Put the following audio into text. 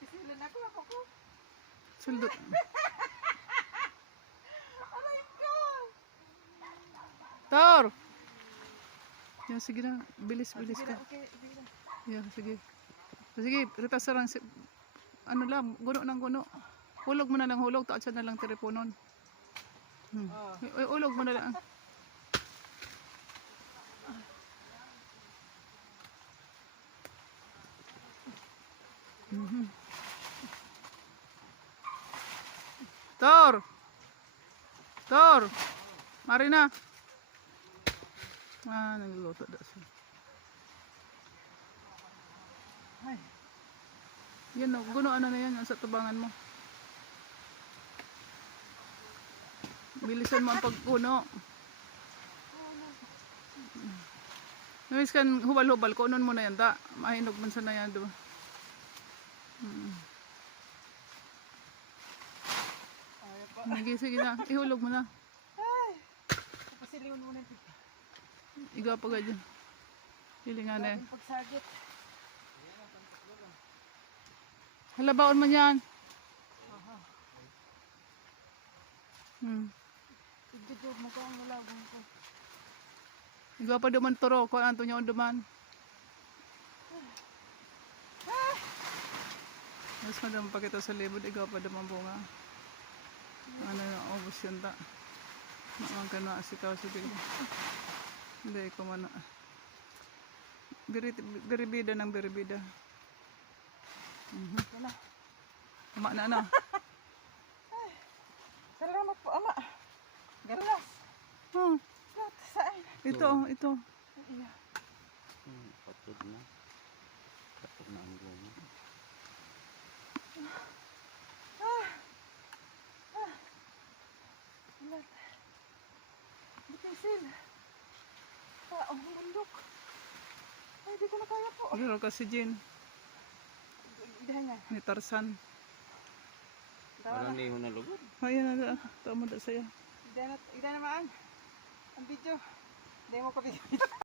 Pisilan ako ko. Suldot. Aray ko! Tor! Yan, sige na. Bilis-bilis Sige ka. na, okay. Sige na. Yan, sige. Sige, rita sarang. Ano lang, guno ng guno. Hulog mo na lang, hulog. Taat siya na lang teleponon. Hulog mo na lang. Tor! Tor! Marina! Nagluluto daw siya. Ay. Yan o, gunoan na yan sa tubangan mo. Bilisan mo ang pagkuno. Numis kan hubal-hubal, kunon mo na yan ta. Mahinog man sa na yan doon. Sige na, ihulog mo na. Ay! Kapasilingon mo na ito. Iga pa ka dyan. Hilingan na yan. Pagsagit. Halabaon man yan. Aha. Igdudod mo ko ang lalabong ko. Iga pa duman turo, kung anto niya on duman. Mas madam pa kita sa libod, iga pa duman bunga. Ano yung obos yun ta. Naman ka na asikaw si Bigla. Hindi ko man. Biribida ng biribida. Wala. Ama na ano. Salamat po, ama. Galas. Lahat saan? Ito. Iya. Patod na. Patod na ang goma. Lahat. Bitisil. Ang bundok. Ay, di ko na kaya po. Pero kasi Jin, Idahan niya. ni Tarzan. Parang ni ho na lugod. Ayan na, tama da saya. Idahan na maan. Ang video. Hindi mo ko video.